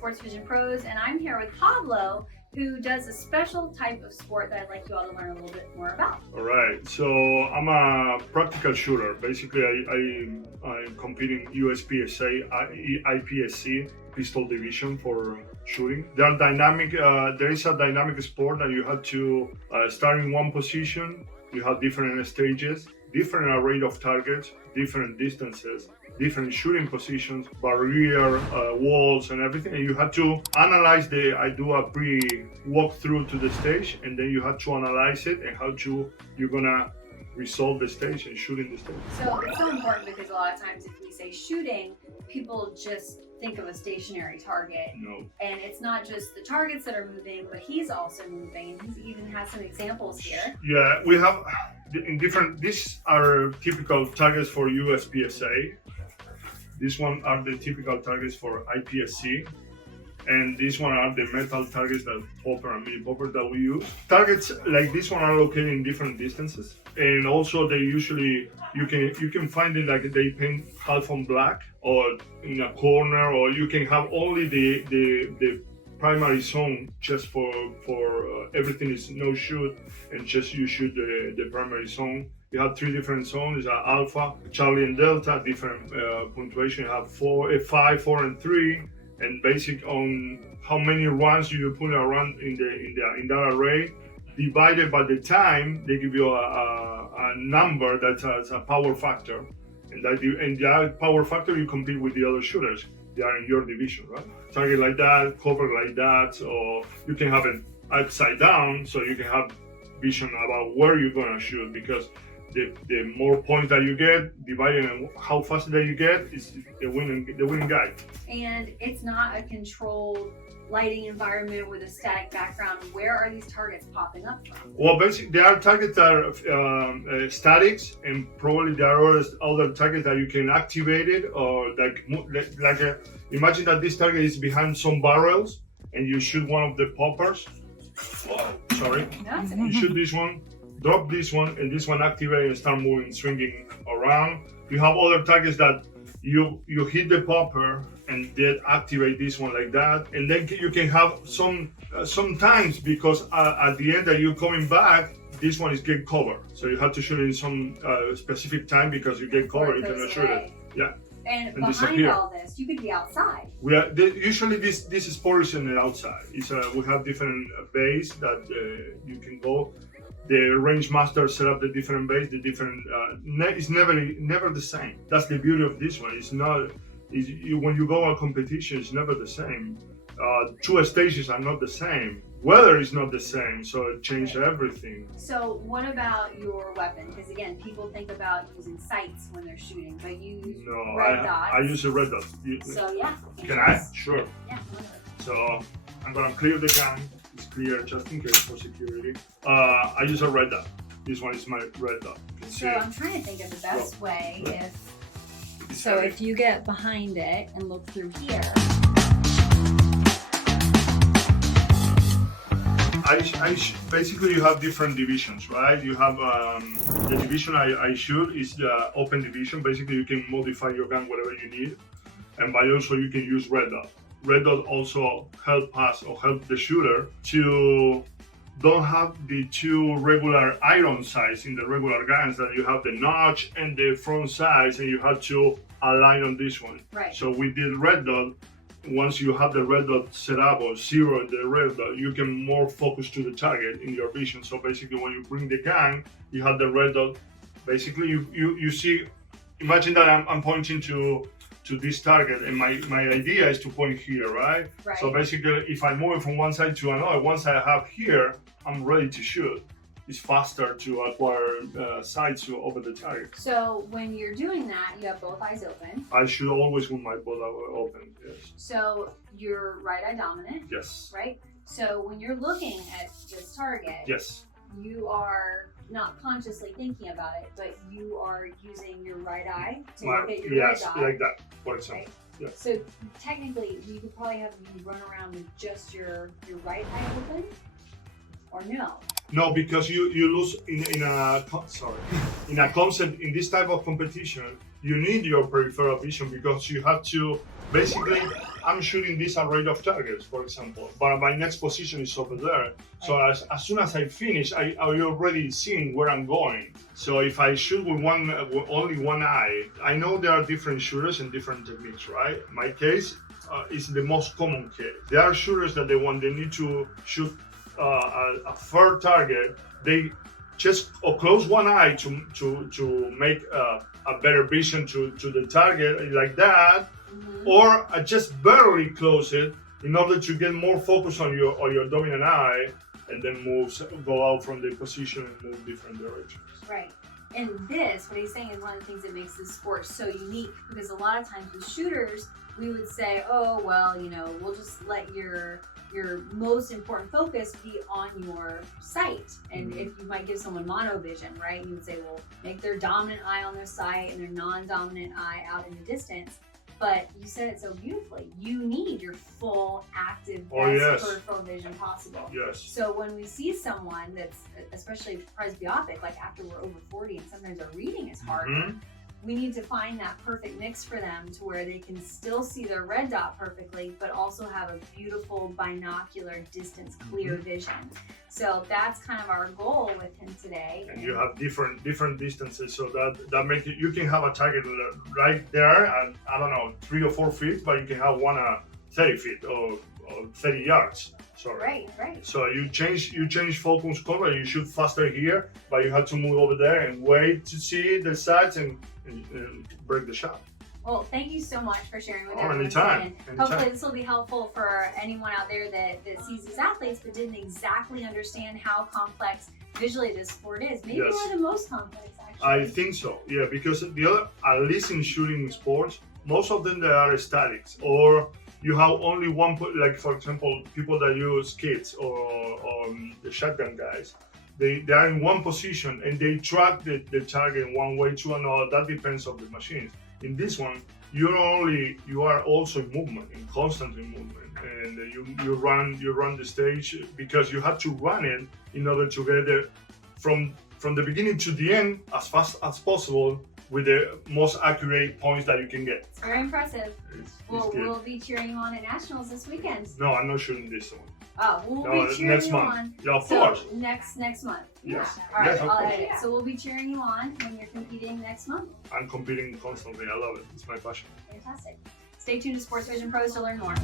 Sports Vision Pros, and I'm here with Pablo, who does a special type of sport that I'd like you all to learn a little bit more about. All right, so I'm a practical shooter. Basically, I compete in USPSA, IPSE pistol division for shooting. There is a dynamic sport that you have to start in one position. You have different stages, different array of targets, different distances, different shooting positions, barrier, walls, and everything. And you have to analyze I do a pre-walk through to the stage, and then you have to analyze it and you're gonna resolve the stage and shoot in the stage. So it's so important because a lot of times if we say shooting, people just think of a stationary target. No. And it's not just the targets that are moving, but he's also moving. He even has some examples here. Yeah, we have these are typical targets for USPSA. These one are the typical targets for IPSE. And these one are the metal targets that popper and mini popper that we use. Targets like this one are located in different distances, and also they usually you can find it like they paint half on black or in a corner, or you can have only the primary zone just for everything is no shoot, and just you shoot the primary zone. You have three different zones: Alpha, Charlie, and Delta. Different punctuation. You have 5, 4, and 3. And basic on how many runs you put around in that array, divided by the time, they give you a number that has a power factor, and that power factor you compete with the other shooters. They are in your division, right? Target like that, cover like that, or you can have it upside down, so you can have vision about where you're gonna shoot, because the more points that you get, divided on how fast that you get, is the winning guy. And it's not a controlled lighting environment with a static background. Where are these targets popping up from? Well, basically, there are targets that are statics, and probably there are other targets that you can activate it, or imagine that this target is behind some barrels, and you shoot one of the poppers. Oh, sorry. That's You shoot this one, drop this one, and this one activate and start moving, swinging around. You have other targets that you hit the popper and then activate this one like that, and then you can have sometimes, because at the end that you're coming back, this one is get covered, so you have to shoot it in some specific time, because you get covered, you cannot shoot it. Yeah. And behind disappear. all this, you could be outside. Usually this sport is on the outside. We have different bays that you can go. The range master set up the different bays. It's never the same. That's the beauty of this one. It's not. When you go on competition, it's never the same. Two stages are not the same. Weather is not the same, so it changed everything. So what about your weapon? Because again, people think about using sights when they're shooting, but you use red dots. I use a red dot. So yeah. Can I? Sure. Yeah. So I'm gonna clear the gun. It's clear just in case for security. I use a red dot. This one is my red dot. So I'm trying to think of the best way if you get behind it and look through here. Basically, you have different divisions, right? You have the division I shoot is the open division. Basically, you can modify your gun whatever you need, and by also you can use red dot. Red dot also help the shooter to don't have the two regular iron sights in the regular guns, that you have the notch and the front sights, and you have to align on this one. Right. So we did red dot. Once you have the red dot set up, or zero in the red dot, you can more focus to the target in your vision. So basically, when you bring the gun, you have the red dot. Basically, you see. Imagine that I'm pointing to this target, and my idea is to point here, right? Right. So basically, if I move it from one side to another, once I have here, I'm ready to shoot. It's faster to acquire sights over the target. So when you're doing that, you have both eyes open. I should always with my both eyes open. Yes. So you're right eye dominant. Yes. Right. So when you're looking at this target, yes, you are not consciously thinking about it, but you are using your right eye to look at your red dot. Yes, like that, for example. Right? Yeah. So technically, you could probably have you run around with just your right eye open, or no? No, because you lose in a concept in this type of competition. You need your peripheral vision, because you have to basically I'm shooting this array of targets, for example, but my next position is over there. So as soon as I finish, I already seeing where I'm going. So if I shoot with only one eye, I know there are different shooters and different techniques, right? My case is the most common case. There are shooters that when they need to shoot a fair target, they just close one eye to make a better vision to the target like that. Or just barely close it in order to get more focus on your dominant eye, and then go out from the position and move different directions. Right. And what he's saying is one of the things that makes this sport so unique, because a lot of times with shooters, we would say, oh, well, we'll just let your most important focus be on your sight. And if you might give someone monovision, right, you would say, well, make their dominant eye on their sight and their non-dominant eye out in the distance. But you said it so beautifully. You need your full, active, best peripheral vision possible. Yes. So when we see someone that's especially presbyopic, like after we're over 40 and sometimes our reading is hard, we need to find that perfect mix for them to where they can still see their red dot perfectly, but also have a beautiful binocular distance clear vision. So that's kind of our goal with him today. And you have different distances, so that makes it, you can have a target right there at, I don't know, 3 or 4 feet, but you can have one at 30 feet or 30 yards. Sorry. Right. So you change focus color. You shoot faster here, but you have to move over there and wait to see the sights and break the shot. Well, thank you so much for sharing with everyone. Anytime. Hopefully this will be helpful for anyone out there that sees these athletes but didn't exactly understand how complex visually this sport is. Maybe one of the most complex, actually. I think so, yeah, because the other, at least in shooting sports, most of them they are statics, or you have only one, like for example, people that use kits or the shotgun guys. They are in one position and they track the target one way to another. That depends on the machines. In this one, you are also in movement, in constant movement, and you run the stage because you have to run it in order to get there from the beginning to the end as fast as possible with the most accurate points that you can get. It's very impressive. We'll be cheering you on at Nationals this weekend. No, I'm not shooting this one. Oh, we'll be cheering you on. Yeah, of course. Next month. Yes. All right, Yes, I'll edit it. So we'll be cheering you on when you're competing next month. I'm competing constantly. I love it. It's my passion. Fantastic. Stay tuned to Sports Vision Pros to learn more.